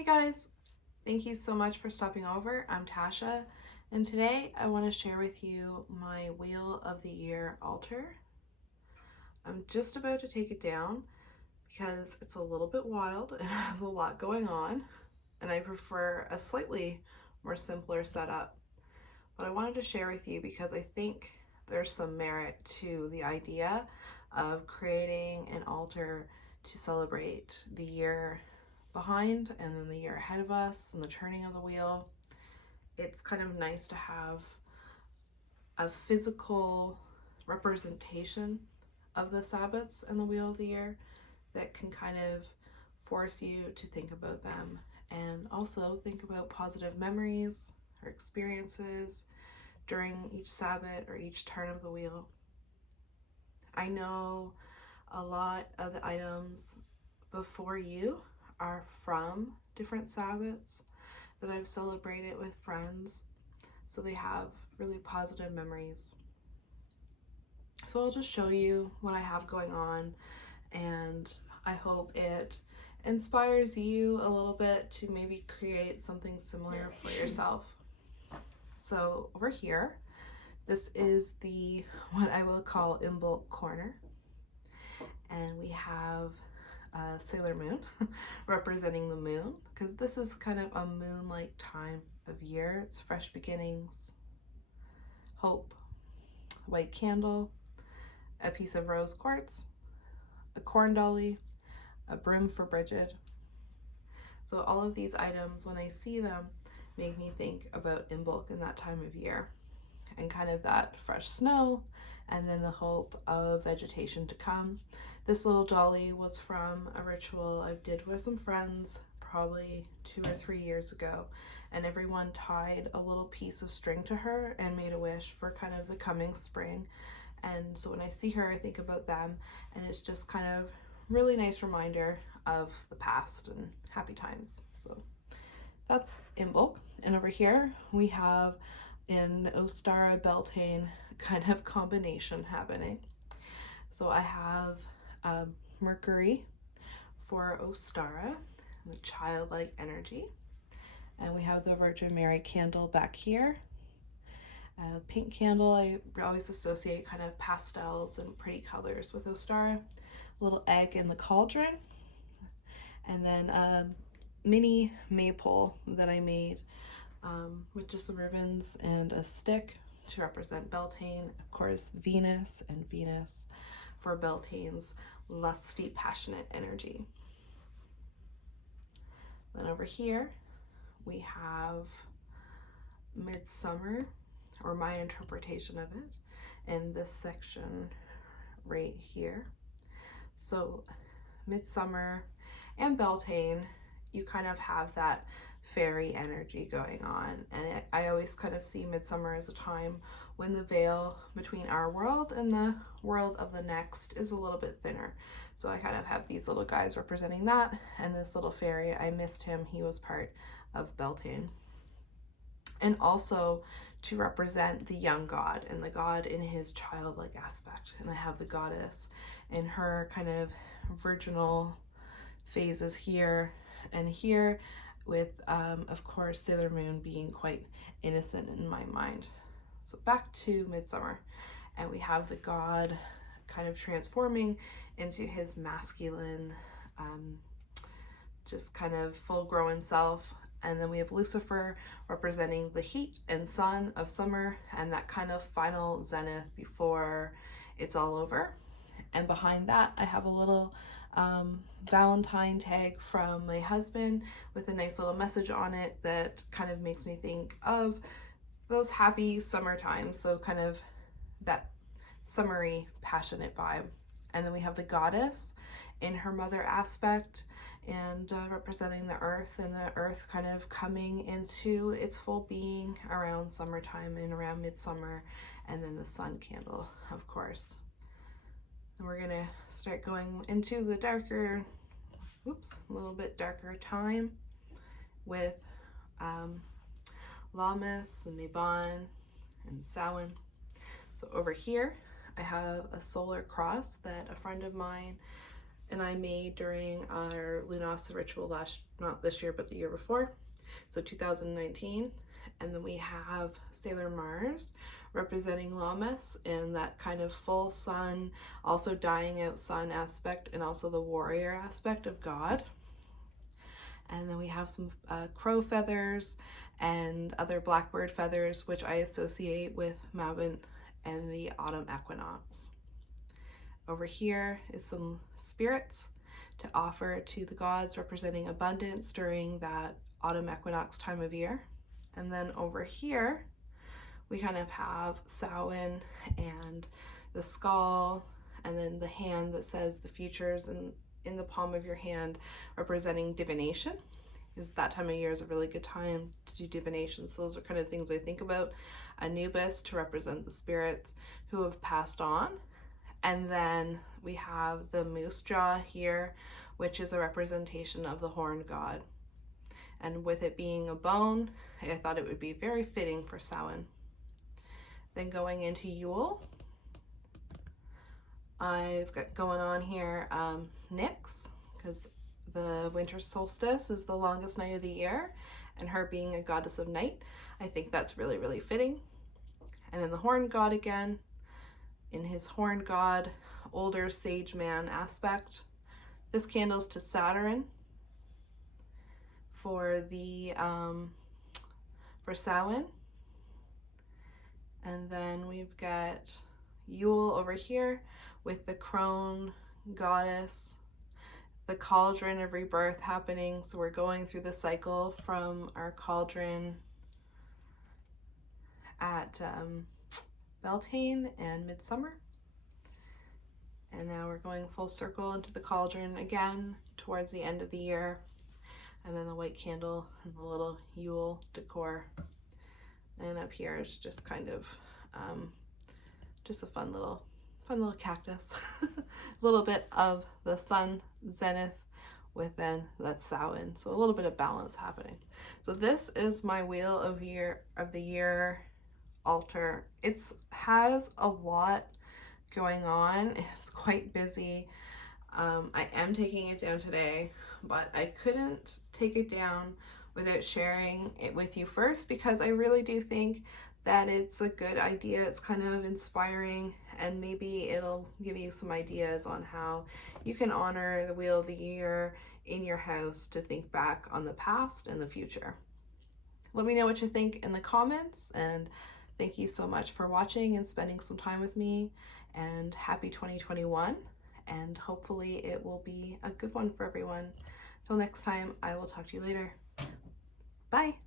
Hey guys, thank you so much for stopping over. I'm Tasha, and today I want to share with you my Wheel of the Year altar. I'm just about to take it down because it's a little bit wild and has a lot going on, and I prefer a slightly more simpler setup. But I wanted to share with you because I think there's some merit to the idea of creating an altar to celebrate the year behind and then the year ahead of us and the turning of the wheel. It's kind of nice to have a physical representation of the Sabbats and the wheel of the year that can kind of force you to think about them and also think about positive memories or experiences during each Sabbat or each turn of the wheel. I know a lot of the items before you are from different Sabbats that I've celebrated with friends, so they have really positive memories. So I'll just show you what I have going on, and I hope it inspires you a little bit to maybe create something similar for yourself. So over here, this is the what I will call Imbulk Corner, and we have Sailor Moon representing the moon, because this is kind of a moonlight time of year. It's fresh beginnings, hope, white candle, a piece of rose quartz, a corn dolly, a broom for Bridget. So all of these items, when I see them, make me think about Imbulk in that time of year and kind of that fresh snow and then the hope of vegetation to come. This little dolly was from a ritual I did with some friends probably 2 or 3 years ago, and everyone tied a little piece of string to her and made a wish for kind of the coming spring. And so when I see her, I think about them, and it's just kind of really nice reminder of the past and happy times. So that's Imbulk. And over here we have an Ostara Beltane kind of combination happening. So I have Mercury for Ostara, the childlike energy, and we have the Virgin Mary candle back here. Pink candle, I always associate kind of pastels and pretty colors with Ostara. A little egg in the cauldron, and then a mini maypole that I made with just some ribbons and a stick to represent Beltane. Of course, Venus, and Venus for Beltane's lusty, passionate energy. Then over here, we have Midsummer, or my interpretation of it, in this section right here. So Midsummer and Beltane, you kind of have that fairy energy going on, and I always kind of see Midsummer as a time when the veil between our world and the world of the next is a little bit thinner. So I kind of have these little guys representing that, and this little fairy, I missed him, he was part of Beltane. And also to represent the young god and the god in his childlike aspect. And I have the goddess in her kind of virginal phases here and here, with of course Sailor Moon being quite innocent in my mind. So back to Midsummer, and we have the god kind of transforming into his masculine, just kind of full grown self. And then we have Lucifer representing the heat and sun of summer and that kind of final zenith before it's all over. And behind that, I have a little Valentine tag from my husband with a nice little message on it that kind of makes me think of those happy summer times. So kind of that summery, passionate vibe. And then we have the goddess in her mother aspect, and representing the earth, and the earth kind of coming into its full being around summertime and around midsummer, and then the sun candle, of course. And we're gonna start going into the darker, a little bit darker time with Lammas and Mabon and Samhain. So over here I have a solar cross that a friend of mine and I made during our Lunasa ritual not this year, but the year before, so 2019. And then we have Sailor Mars representing Lammas in that kind of full sun, also dying out sun aspect, and also the warrior aspect of God. And then we have some crow feathers and other blackbird feathers, which I associate with Mabon and the autumn equinox. Over here is some spirits to offer to the gods, representing abundance during that autumn equinox time of year. And then over here, we kind of have Samhain and the skull, and then the hand that says the futures, and in the palm of your hand representing divination, because that time of year is a really good time to do divination. So those are kind of things I think about. Anubis to represent the spirits who have passed on. And then we have the moose jaw here, which is a representation of the horned god. And with it being a bone, I thought it would be very fitting for Samhain. Then going into Yule, I've got going on here Nyx, because the winter solstice is the longest night of the year, and her being a goddess of night, I think that's really, really fitting. And then the horned god again, in his horned god, older sage man aspect. This candle's to Saturn for the for Samhain. And then we've got Yule over here with the crone goddess, the cauldron of rebirth happening. So we're going through the cycle from our cauldron at Beltane and Midsummer. And now we're going full circle into the cauldron again towards the end of the year. And then the white candle and the little Yule decor. And up here is just kind of just a fun little cactus. A little bit of the sun zenith within that Samhain. So a little bit of balance happening. So this is my wheel of the year altar. It has a lot going on. It's quite busy. I am taking it down today, but I couldn't take it down without sharing it with you first, because I really do think that it's a good idea. It's kind of inspiring, and maybe it'll give you some ideas on how you can honor the wheel of the year in your house to think back on the past and the future. Let me know what you think in the comments, and thank you so much for watching and spending some time with me, and happy 2021, and hopefully it will be a good one for everyone. Till next time, I will talk to you later. Bye.